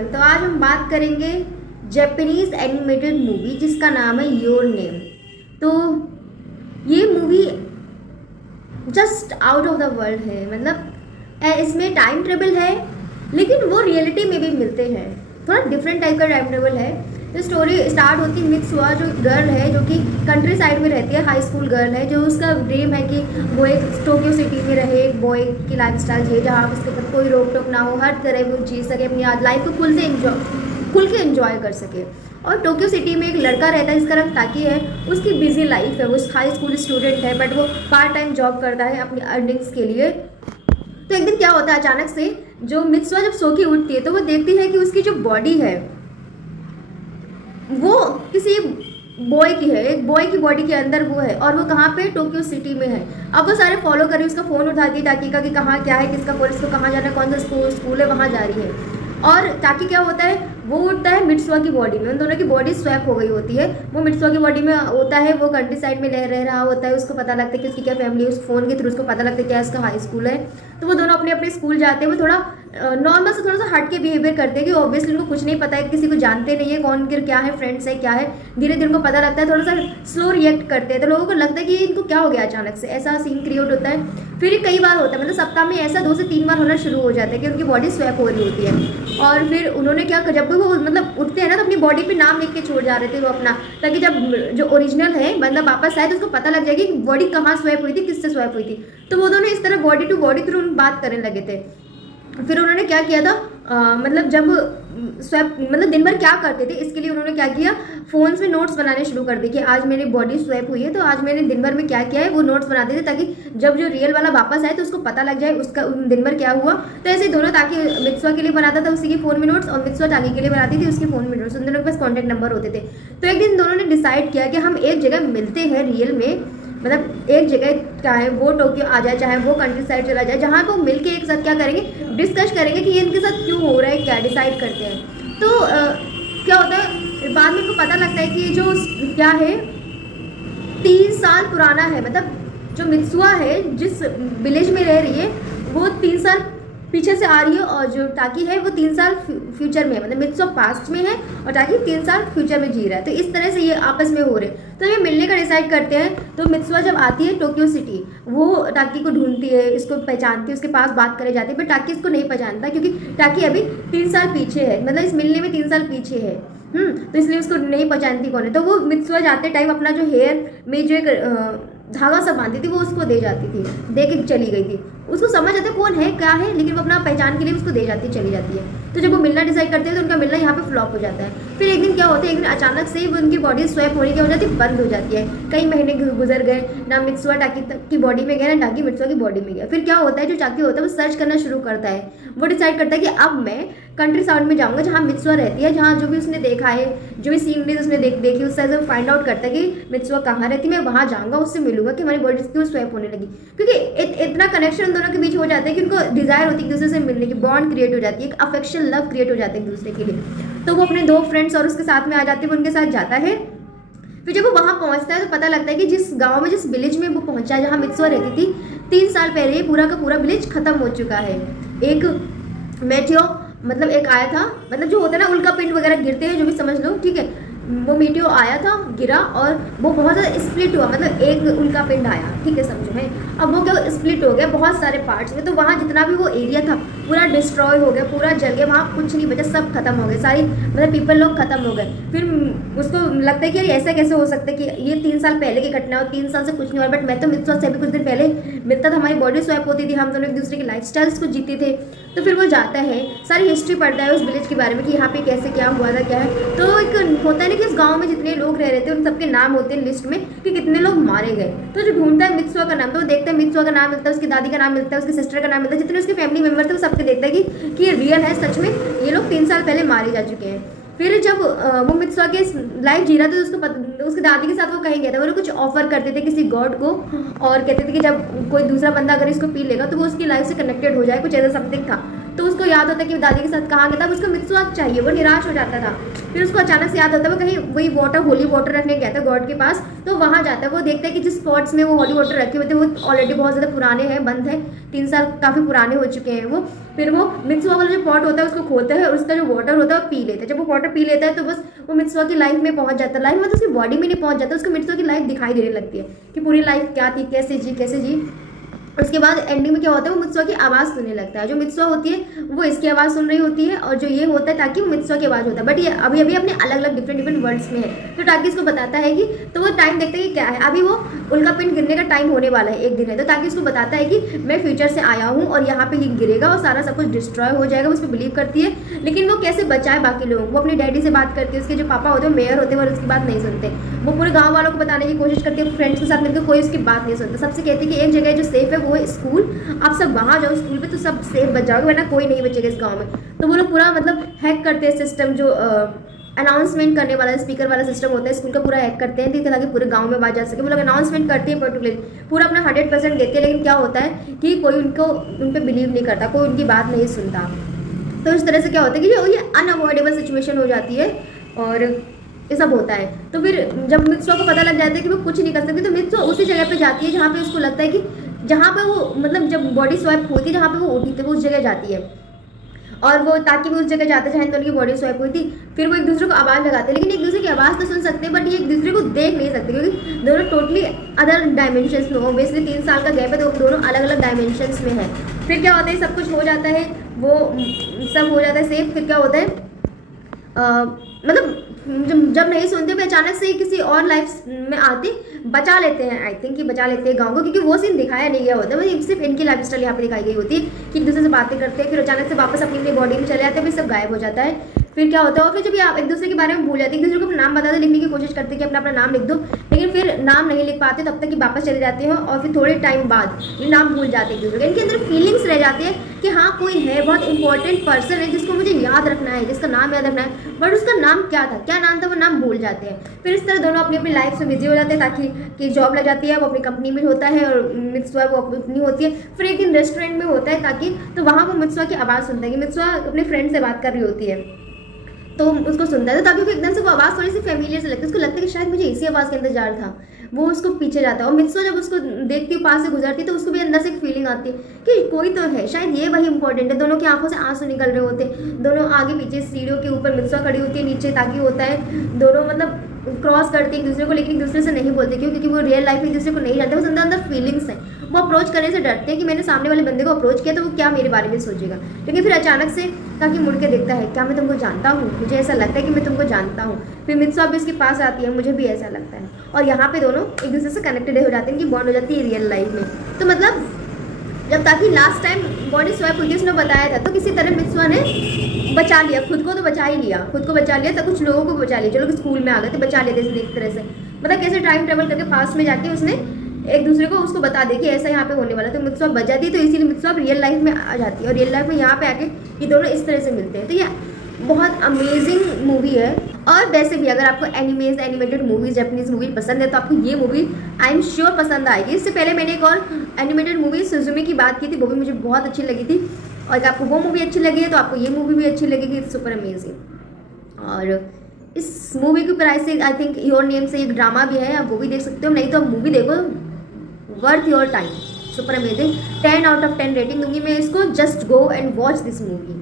Everyone, तो आज हम बात करेंगे जापानीज एनिमेटेड मूवी जिसका नाम है योर नेम। तो ये movie just out of the world है। मतलब इसमें टाइम ट्रेवल है लेकिन वो रियलिटी में भी मिलते हैं। थोड़ा डिफरेंट टाइप का टाइम ट्रेवल है। तो स्टोरी स्टार्ट होती है मित्सुआ, जो गर्ल है जो कि कंट्री साइड में रहती है, हाई स्कूल गर्ल है, जो उसका ड्रीम है कि वो एक टोक्यो सिटी में रहे, एक बॉय की लाइफस्टाइल जिए जहाँ उसके ऊपर कोई रोक टोक ना हो, हर तरह वो जी सके, अपनी लाइफ को खुल के एंजॉय कर सके। और टोक्यो सिटी में एक लड़का रहता है जिसका नाम ताकी है। उसकी बिजी लाइफ है, वो हाई स्कूल स्टूडेंट है बट वो पार्ट टाइम जॉब करता है अपनी अर्निंग्स के लिए। तो एक दिन क्या होता है, अचानक से जो मित्सुआ जब सो के उठती है तो वो देखती है कि उसकी जो बॉडी है वो किसी बॉय की है, एक बॉय की बॉडी के अंदर वो है, और वो कहाँ पे, टोक्यो सिटी में है। अब वो सारे फॉलो कर रही है, उसका फ़ोन उठाती है टाकी का कि कहाँ क्या है, किसका फ़ोन, इसको कहाँ जाना है, कौन सा स्कूल है, वहाँ जा रही है। और टाकी क्या होता है, वो उठता है मित्सुआ की बॉडी में। उन दोनों की बॉडी स्वैप हो गई होती है। वो मित्सुआ की बॉडी में होता है, वो कंट्री साइड में रह रहा होता है। उसको पता लगता है कि उसकी क्या फैमिली है, उस फ़ोन के थ्रू उसको पता लगता है क्या इसका हाई स्कूल है। तो वो दोनों अपने अपने स्कूल जाते हैं। वो थोड़ा नॉर्मल से थोड़ा सा हट के बिहेवियर करते हैं कि ऑब्वियसली उनको कुछ नहीं पता है, किसी को जानते नहीं है, कौन क्या है, फ्रेंड्स है क्या है। धीरे धीरे उनको पता लगता है, थोड़ा सा स्लो रिएक्ट करते हैं। तो लोगों को लगता है कि इनको क्या हो गया अचानक से, ऐसा सीन क्रिएट होता है। फिर कई बार होता है, मतलब सप्ताह में ऐसा 2 से 3 बार होना शुरू हो जाता है कि उनकी बॉडी स्वैप हो रही होती है। और फिर उन्होंने क्या, जब भी वो मतलब उठते हैं ना तो अपनी बॉडी पे नाम लिख के छोड़ जा रहे थे वो अपना, ताकि जब जो ओरिजिनल है मतलब वापस आए तो उसको पता लग जाएगी कि बॉडी कहाँ स्वैप हुई थी, किससे स्वैप हुई थी। तो वो दोनों इस तरह बॉडी टू बॉडी थ्रू बात करने लगे थे। फिर उन्होंने क्या किया था, मतलब जब स्वैप मतलब दिन भर क्या करते थे इसके लिए उन्होंने क्या किया, फ़ोन्स में नोट्स बनाने शुरू कर दिए कि आज मेरी बॉडी स्वैप हुई है तो आज मैंने दिन भर में क्या किया है, वो नोट्स बनाते थे ताकि जब जो रियल वाला वापस आए तो उसको पता लग जाए उसका दिन भर क्या हुआ। तो ऐसे दोनों, ताकि मित्सुआ के लिए बनाता था उसी के फ़ोन में नोट्स और मित्सुआ ताकि के लिए बनाती थी उसके फ़ोन में नोट्स। उन दोनों के पास कॉन्टैक्ट नंबर होते थे। तो एक दिन दोनों ने डिसाइड किया कि हम एक जगह मिलते हैं रियल में, मतलब एक जगह, चाहे वो टोक्यो आ जाए चाहे वो कंट्री साइड चला जाए, जहाँ वो मिलके एक साथ क्या करेंगे, डिस्कस करेंगे कि ये इनके साथ क्यों हो रहा है, क्या डिसाइड करते हैं। तो क्या होता है, बाद में इनको पता लगता है कि जो क्या है 3 साल पुराना है, मतलब जो मित्सुआ है जिस विलेज में रह रही है वो 3 साल पीछे से आ रही है, और जो टाकी है वो 3 साल फ्यूचर में है। मतलब मित्सुआ पास्ट में है और टाकी 3 साल फ्यूचर में जी रहा है। तो इस तरह से ये आपस में हो रहे हैं। तो ये मिलने का डिसाइड करते हैं। तो मित्सुआ जब आती है टोक्यो सिटी, वो टाकी को ढूंढती है, इसको पहचानती है, उसके पास बात करे जाती है, पर टाकी इसको नहीं पहचानता क्योंकि टाकी अभी 3 साल पीछे है, मतलब इस मिलने में 3 साल पीछे है। तो इसलिए उसको नहीं पहचानती कौन है। तो वो मित्सुआ जाते टाइम अपना जो हेयर में जो एक धागा सा बांधी थी वो उसको दे जाती थी, दे के चली गई थी। उसको समझ आता कौन है क्या है, लेकिन वो अपना पहचान के लिए उसको दे जाती चली जाती है। तो जब वो मिलना डिसाइड करते हैं तो उनका मिलना यहाँ पे फ्लॉप हो जाता है। फिर एक दिन क्या होता है, एक दिन अचानक से वो उनकी बॉडी स्वैप होने की हो जाती है, बंद हो जाती है। कई महीने गुजर गए, ना मित्सुआ टाकी की बॉडी में गया ना टाकी मित्सुआ की बॉडी में गया। फिर क्या होता है, जो टाकी होता है वो सर्च करना शुरू करता है। वो डिसाइड करता है कि अब मैं कंट्री साउंड में जाऊँगा जहाँ मित्सुआ रहती है, जहाँ जो भी उसने देखा है, जो भी सीनरीज उसने देखी उससे जब फाइंड आउट करता है कि मित्सुआ कहाँ रहती है, मैं वहाँ जाऊँगा, उससे मिलूंगा कि हमारी बॉडी क्यों स्वैप होने लगी। क्योंकि इतना कनेक्शन दोनों के बीच हो जाता है कि उनको डिजायर होती है एक दूसरे से मिलने की, बॉन्ड क्रिएट हो जाती है, एक अफेक्शन लव क्रिएट हो जाता है एक दूसरे के लिए। तो वो अपने 2 फ्रेंड्स और उसके साथ में आ जाते हैं, वो उनके साथ जाता है। फिर जब वो वहाँ पहुँचता है तो पता लगता है कि जिस गाँव में, जिस विलेज में वो पहुँचा है जहाँ मित्सुआ रहती थी, 3 साल पहले पूरा का पूरा विलेज खत्म हो चुका है। एक मेटियो मतलब एक आया था, मतलब जो होता है ना उल्का पिंड वगैरह गिरते हैं, जो भी समझ लो, ठीक है। वो मीटियो आया था, गिरा और वो बहुत ज़्यादा स्प्लिट हुआ, मतलब एक उल्का पिंड आया, ठीक है, समझो है। अब वो क्या स्प्लिट हो गया बहुत सारे पार्ट्स में। तो वहाँ जितना भी वो एरिया था पूरा डिस्ट्रॉय हो गया, पूरा जल गया, वहाँ कुछ नहीं बचा, सब खत्म हो गए, सारी मतलब पीपल लोग खत्म हो गए। फिर उसको लगता है कि यार ऐसा कैसे हो सकता है कि ये 3 साल पहले की घटना हो, 3 साल से कुछ नहीं हुआ। बट मैं तो मित्सुआ से अभी कुछ दिन पहले मिलता था, हमारी बॉडी स्वैप होती थी, हम दोनों एक दूसरे की लाइफ स्टाइल्स को जीते थे। तो फिर वो जाता है, सारी हिस्ट्री पढ़ता है उस विलेज के बारे में कि यहाँ पे कैसे क्या हुआ था, क्या है। तो एक होता है ना कि इस गाँव में जितने लोग रह रहे थे उन सबके नाम होते हैं लिस्ट में कि कितने लोग मारे गए। तो जो ढूंढता है मित्सुआ का नाम, तो वो देखता है मित्सुआ का नाम मिलता है, उसकी दादी का नाम मिलता है, उसकी सिस्टर का नाम मिलता है, जितने उसके फैमिली मेंबर थे वो सबके देखता है कि ये रियल है, सच में ये लोग 3 साल पहले मारे जा चुके हैं। फिर जब वो मित्सुआ के लाइफ जी रहा था तो उसकी दादी के साथ वो कहीं गया था, वो लोग कुछ ऑफर करते थे किसी गॉड को और कहते थे कि जब कोई दूसरा बंदा अगर इसको पी लेगा तो वो उसकी लाइफ से कनेक्टेड हो जाए, कुछ ऐसा समथिंग था। तो उसको याद होता है कि वो दादी के साथ कहाँ गया था, उसको मित्सुआ चाहिए, वो निराश हो जाता था। फिर उसको अचानक से याद होता है वो कहीं वही वाटर होली वाटर रखने गया था गॉड के पास, तो वहाँ जाता है। वो देखता है कि जिस स्पॉट्स में वो होली वाटर रखे हुए थे वो ऑलरेडी बहुत ज़्यादा पुराने हैं, बंद है, 3 साल काफ़ी पुराने हो चुके हैं वो। फिर वो मित्सुआ वाला जो पॉट होता है उसको खोलता है और उसका जो वाटर होता है वो पी लेता है। जब वो वाटर पी लेता है तो बस वो मित्सुआ की लाइफ में पहुंच जाता है। लाइफ में तो उसकी बॉडी में नहीं पहुंच जाता, उसको मित्सुआ की लाइफ दिखाई देने लगती है कि पूरी लाइफ क्या थी, कैसे जी। उसके बाद एंडिंग में क्या होता है, वो मित्सुआ की आवाज़ सुनने लगता है। जो मित्सुआ होती है वो इसकी आवाज़ सुन रही होती है और जो ये होता है ताकि वो मित्सुआ की आवाज़ होता है, बट ये अभी अभी अपने अलग अलग डिफरेंट वर्ड्स में है। तो ताकि इसको बताता है कि, तो वो टाइम देखता है कि क्या है, अभी वो उल्का पिंड गिरने का टाइम होने वाला है, एक दिन है, तो ताकि उसको बताता है कि मैं फ्यूचर से आया हूँ और यहाँ पे ये गिरेगा और सारा सब कुछ डिस्ट्रॉय हो जाएगा। वो उस पर बिलीव करती है, लेकिन वो कैसे बचाए बाकी लोगों को। वो अपने डैडी से बात करती है, उसके जो पापा होते हैं मेयर होते हैं और उसकी बात नहीं सुनते। वो पूरे गाँव वालों को बताने की कोशिश करती है, फ्रेंड्स के साथ मिलकर कोई उसकी बात नहीं सुनता। सबसे कहती है कि एक जगह जो सेफ है वो है स्कूल, आप सब वहाँ जाओ स्कूल पे तो सब सेफ बच जाओगे, वरना कोई नहीं बचेगा इस गांव में। तो वो लोग पूरा मतलब हैक करते हैं सिस्टम, जो अनाउंसमेंट करने वाला स्पीकर वाला सिस्टम होता है स्कूल का, पूरा हैक करते हैं ताकि पूरे गांव में बात जा सके। वो लोग अनाउंसमेंट करते हैं पर्टिकुलर, पूरा अपना 100% देते हैं, लेकिन क्या होता है कि कोई उन पर बिलीव नहीं करता, कोई उनकी बात नहीं सुनता। तो इस तरह से क्या होता है कि ये अनअवॉइडेबल सिचुएशन हो जाती है और ये सब होता है। तो फिर जब मित्सुआ को पता लग जाता है कि वो कुछ नहीं कर सकती, तो मित्सुआ उसी जगह पे जाती है जहाँ पे उसको लगता है कि जहाँ पे वो मतलब जब बॉडी स्वैप होती है, जहाँ पे वो उठी थी वो उस जगह जाती है और वो ताकि वो उस जगह जाते जहाँ दोनों की बॉडी स्वैप हुई थी। फिर वो एक दूसरे को आवाज़ लगाते हैं, लेकिन एक दूसरे की आवाज़ तो सुन सकते हैं बट ये एक दूसरे को देख नहीं सकते क्योंकि दोनों टोटली अदर डायमेंशंस में, ऑब्वियसली 3 साल का गैप है तो दोनों अलग अलग डायमेंशंस में है। फिर क्या होता है, सब कुछ हो जाता है, वो सब हो जाता है सेफ। फिर क्या होता है मतलब जब नहीं सुनते फिर अचानक से किसी और लाइफ में आते बचा लेते हैं, आई थिंक कि बचा लेते हैं गाँव को, क्योंकि वो सीन दिखाया नहीं गया होता है, सिर्फ इनकी लाइफ स्टाइल यहाँ पे दिखाई गई होती है कि एक दूसरे से बातें करते हैं, फिर अचानक से वापस अपनी अपनी बॉडी में चले जाते हैं, फिर सब गायब हो जाता है। फिर क्या होता है, और फिर जब आप एक दूसरे के बारे में भूल जाते हैं, एक दूसरे को अपना नाम बताते लिखने की कोशिश करते हैं कि अपना अपना नाम लिख दो, लेकिन फिर नाम नहीं लिख पाते तब तक कि वापस चले जाते हैं और फिर थोड़े टाइम बाद ये नाम भूल जाते हैं एक दूसरे के। इनके अंदर फीलिंग्स रह जाती है कि हाँ कोई है, बहुत इंपॉर्टेंट पर्सन है जिसको मुझे याद रखना है, जिसका नाम याद रखना है, बट उसका नाम क्या था, क्या नाम था, वो नाम भूल जाते हैं। फिर इस तरह दोनों अपनी अपनी लाइफ में बिजी हो जाते हैं ताकि कि जॉब लग जाती है, वो अपनी कंपनी में होता है और मित्सुआ वो अपनी होती है। फिर एक दिन रेस्टोरेंट में होता है ताकि, तो वहाँ वो मित्सुआ की आवाज़ सुनता है कि मित्सुआ अपने फ्रेंड से बात कर रही होती है, तो उसको सुनता है, तो ताकि एकदम से वो आवाज़ थोड़ी सी फैमिलियर से लगती है, उसको लगता है कि शायद मुझे इसी आवाज़ के इंतजार था। वो उसको पीछे जाता है और मित्सुआ जब उसको देखती है पास से गुजरती है तो उसको भी अंदर से एक फीलिंग आती है कि कोई तो है, शायद ये वही इंपॉर्टेंट है। दोनों की आंखों से आंसू निकल रहे होते हैं, दोनों आगे पीछे सीढ़ियों के ऊपर, मित्सुआ खड़ी होती है नीचे ताकि होता है दोनों मतलब क्रॉस करते हैं एक दूसरे को, लेकिन एक दूसरे से नहीं बोलते क्यों, क्योंकि वो रियल लाइफ में एक दूसरे को नहीं जानते, वो अंदर अंदर फीलिंग्स हैं। वो अप्रोच करने से डरते हैं कि मैंने सामने वाले बंदे को अप्रोच किया तो वो क्या मेरे बारे में सोचेगा, लेकिन फिर अचानक से ताकि मुड़ के देखता है, क्या मैं तुमको जानता हूँ, मुझे ऐसा लगता है कि मैं तुमको जानता हूँ। फिर मित्सुआ भी उसके पास आती है, मुझे भी ऐसा लगता है, और यहाँ पे दोनों एक दूसरे से कनेक्टेड हो जाते हैं, कि बॉन्ड हो जाती है रियल लाइफ में। तो मतलब जब ताकि लास्ट टाइम बॉडी स्वैप हुई थी उसने बताया था, तो किसी तरह मित्सुआ ने बचा लिया खुद को, तो बचा ही लिया, खुद को बचा लिया, तो कुछ लोगों को बचा लिया, जो लोग स्कूल में आ गए थे बचा लेते थे एक तरह से। मतलब कैसे टाइम ट्रेवल करके पास में जाके उसने एक दूसरे को उसको बता दे कि ऐसा यहाँ पे होने वाला, तो मित्सुआ बच जाती है, तो इसीलिए मित्सुआ रियल लाइफ में आ जाती है और रियल लाइफ में यहाँ पे आके ये दोनों इस तरह से मिलते हैं। तो ये बहुत अमेजिंग मूवी है। और वैसे भी अगर आपको एनिमेटेड मूवीज, जापानीज मूवी पसंद है तो आपको ये मूवी आई एम श्योर पसंद आएगी। इससे पहले मैंने एक और एनिमेटेड मूवी सुजुमी की बात की थी, वो भी मुझे बहुत अच्छी लगी थी, और अगर आपको वो मूवी अच्छी लगी है तो आपको ये मूवी भी अच्छी लगेगी। It's super amazing. और इस मूवी के प्राइस से आई थिंक योर नेम से एक ड्रामा भी है, आप वो भी देख सकते हो, नहीं तो आप मूवी देखो, worth your time, super amazing. 10 out of 10 rating दूंगी मैं इसको। Just go and watch this movie.